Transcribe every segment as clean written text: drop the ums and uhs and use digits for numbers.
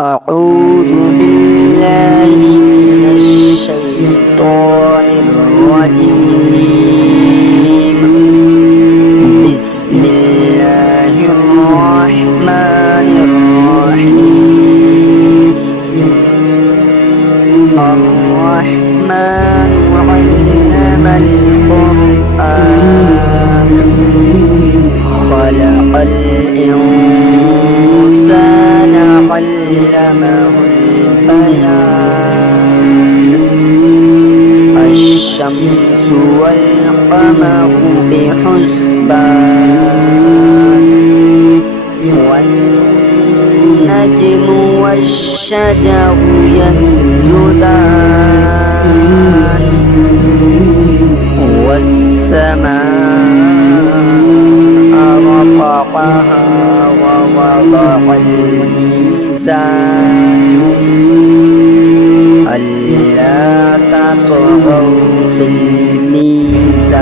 أعوذ بالله من الشيطان الرجيم. بسم الله الرحمن الرحيم. الرحمن علم القرآن خلق الإنسان علمه البيان. الشمس والقمر بحسبان والنجم والشجر يسجدان والسماء رفعها ووضع الميزان ألا تطغوا في الميزان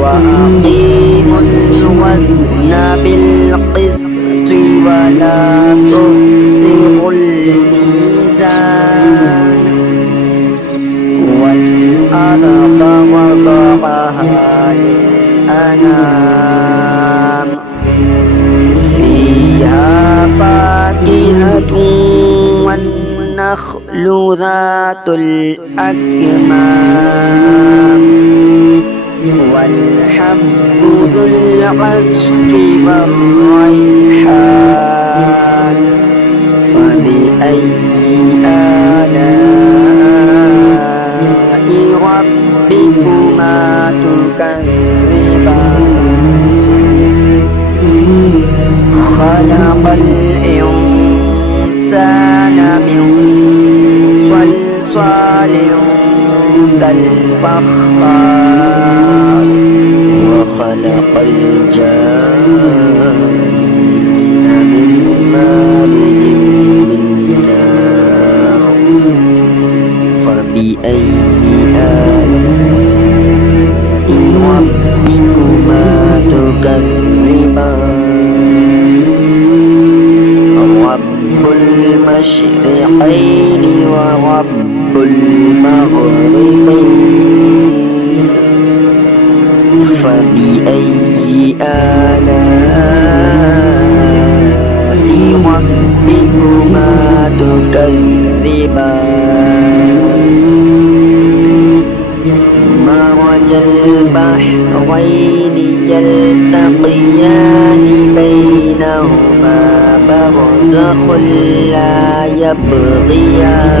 وأقيموا الوزن بالقسط ولا تخسروا الميزان والأرض وضعها للأنام فيها فاكهة والنخل ذات الأكمام والحب ذو العصف والريحان فبأي آلاء ربكما تكذبان. خلق الإنسان من صلصال كالفخار وخلق الجان من مارج من نار فبأي آلاء ربكما تكذبان. رب المشرقين ورب المغربين فبأي آلاء ربكما تكذبان. مرج البحرين يلتقيان بينهما برزخ لا يبغيان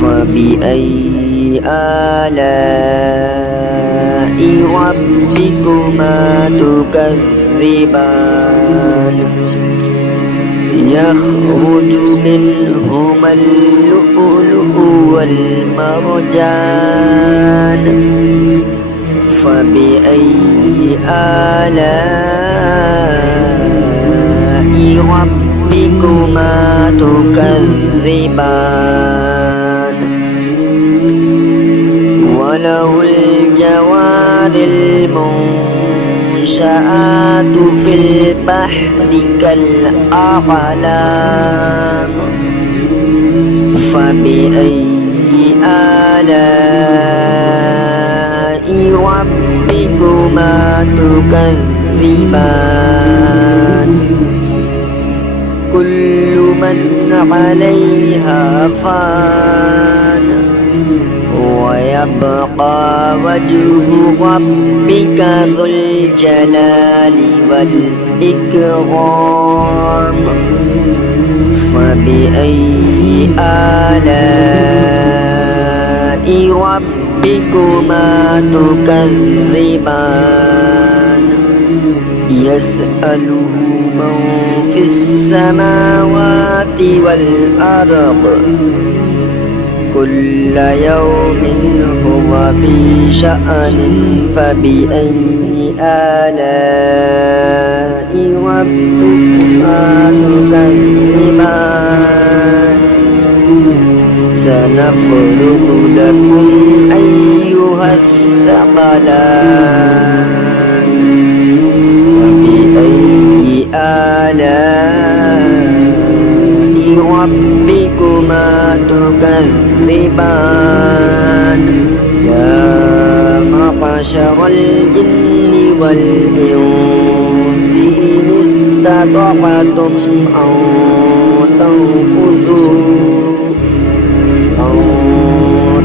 فبأي آلاء ربكما تكذبان. يخرج منهما اللؤلؤ والمرجان فبأي آلاء ربكما تكذبان. وله الجوار المنشآت في البحر كالأعلام فبأي آلاء ربكما تكذبان. كل من عليها فان ويبقى وجه ربك ذو الجلال والإكرام فبأي آلاء ربكما تكذبان. يسأله من في السماوات والأرض كل يوم هو في شأن فبأي آلاء ربكما تكذبان. سنفرغ لكم أيها الثقلان فبأي آلاء ربكما تكذبان يا معشر الجن والإنس إن استطعتم أن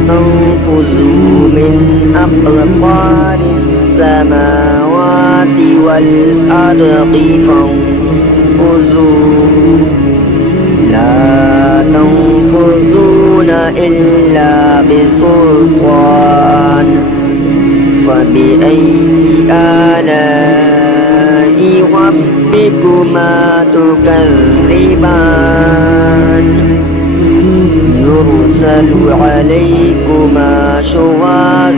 تنفذوا من أقطار السماوات والأرض فانفذوا لا تنفذون إلا بسلطان فبأي آلاء ربكما تكذبان يرسل عليكما شواظ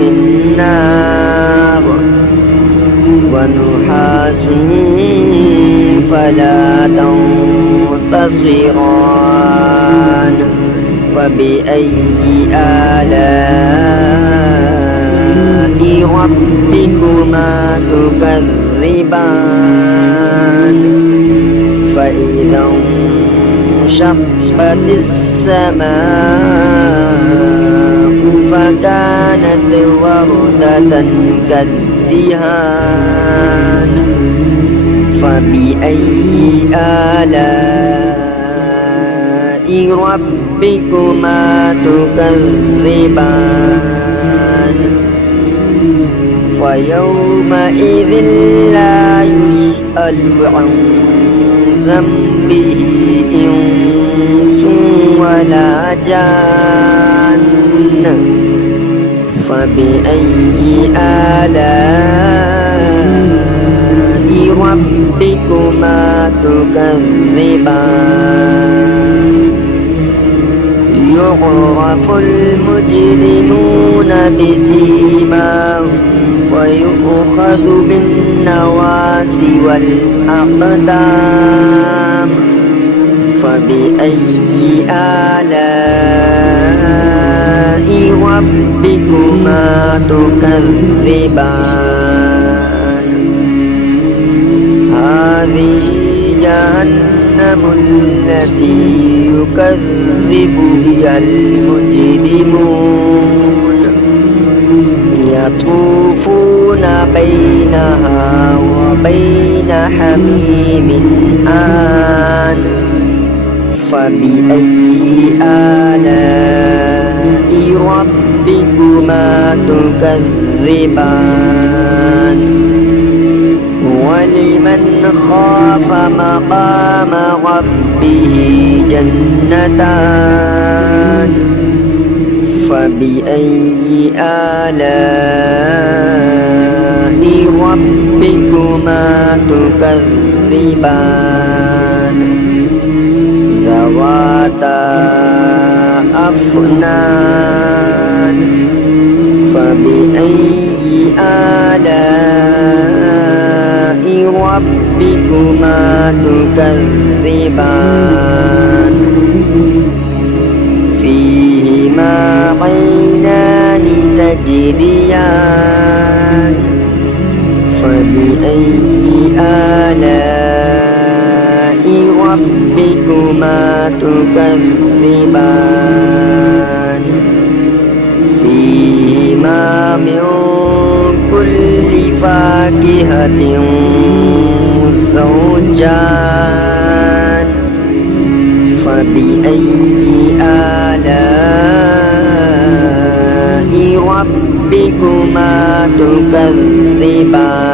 من نار ونحاس فلا تنتصران فبأي آلاء ربكما تكذبان فإذا انشقت السماء فكانت وردة كالدهان فبأي آلاء ربكما تكذبان فيومئذ لا يسأل عن ذنبه إنس ولا جان فبأي آلاء ربكما تكذبان يعرف المجرمون بسيماهم فيؤخذ بالنواصي والأقدام فبأي آلاء ربكما تكذبان هذه جهنم التي يكذب بها المجرمون يطوفون بينها وبين حميم آن فبأي آلاء ربكما تكذبان ولمن خاف مقام ربه جنتان فبأي آلاء ربكما تكذبان ذواتا أفنان فبأي آلاء ربكما تكذبان فيهما عينان تجريان فبأي آلاء ربكما تكذبان فيهما من كل فاكهة زوجان فبأي آلاء ربكما تكذبان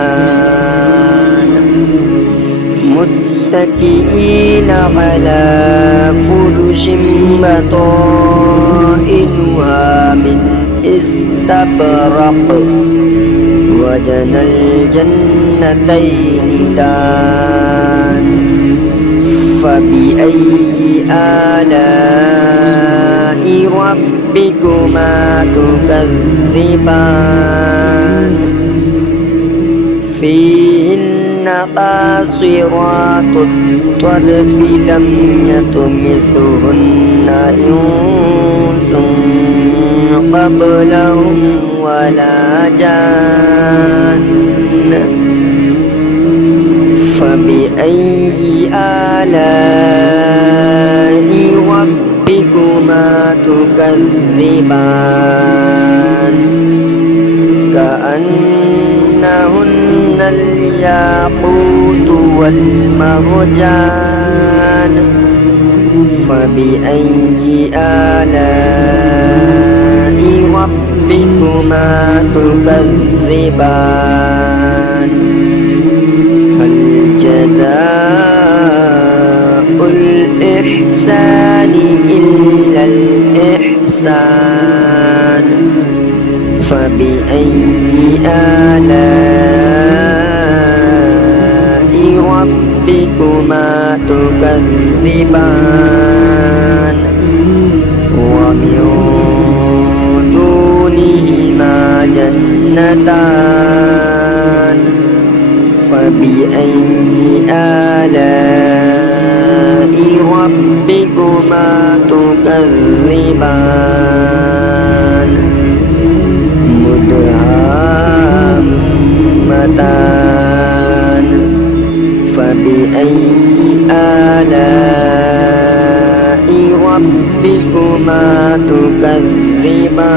متكئين على فرش بطائنها من استبرق وجنى الجنتين دان فبأي آلاء ربكما تكذبان فيهن قاصرات الطرف لم يطمثهن إنس قبلهم ولا جان فبأي آلاء ربكما تكذبان كأنهن الياقوت والمرجان فبأي آلاء ربكما تكذبان هل جزاء الإحسان إلا الإحسان فبأي آلاء ربكما تكذبان ومن دونهما جنتان فبأي آلاء ربكما تكذبان مدهامتان فبأي آلاء ربكما تكذبان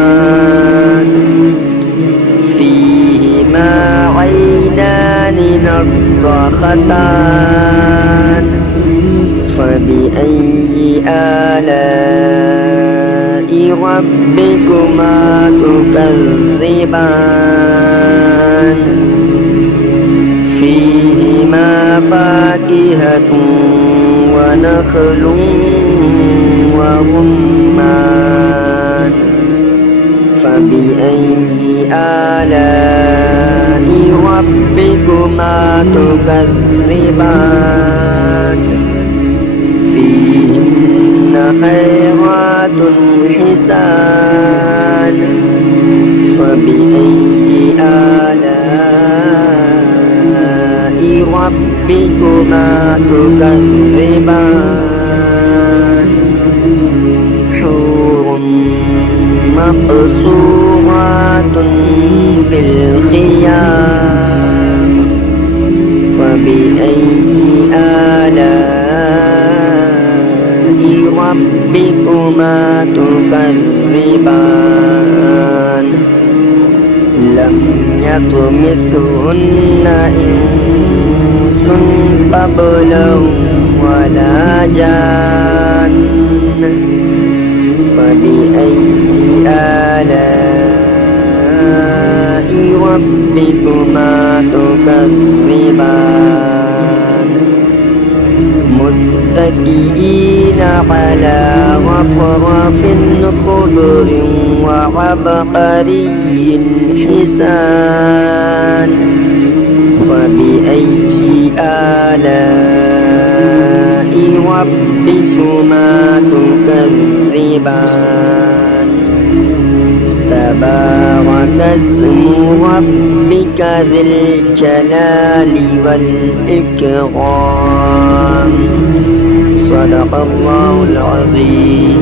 فيهما عينان نضاختان فبأي آلاء ربكما تكذبان فيهما فاكهة ونخل ورمان فبأي آلاء ربكما تكذبان فيهن خيرات حسان فبأي آلاء ربكما تكذبان حور مقصورات في الخيام فبأي آلاء ربكما تكذبان لم يطمثهن إنس قبلهم ولا جان فبأي آلاء ربكما تكذبان متكئين على رفرف خضر وعبقري حسان فبأي آلاء ربكما تكذبان تبارك اسم ربك ذي الجلال والإكرام صدق الله العظيم.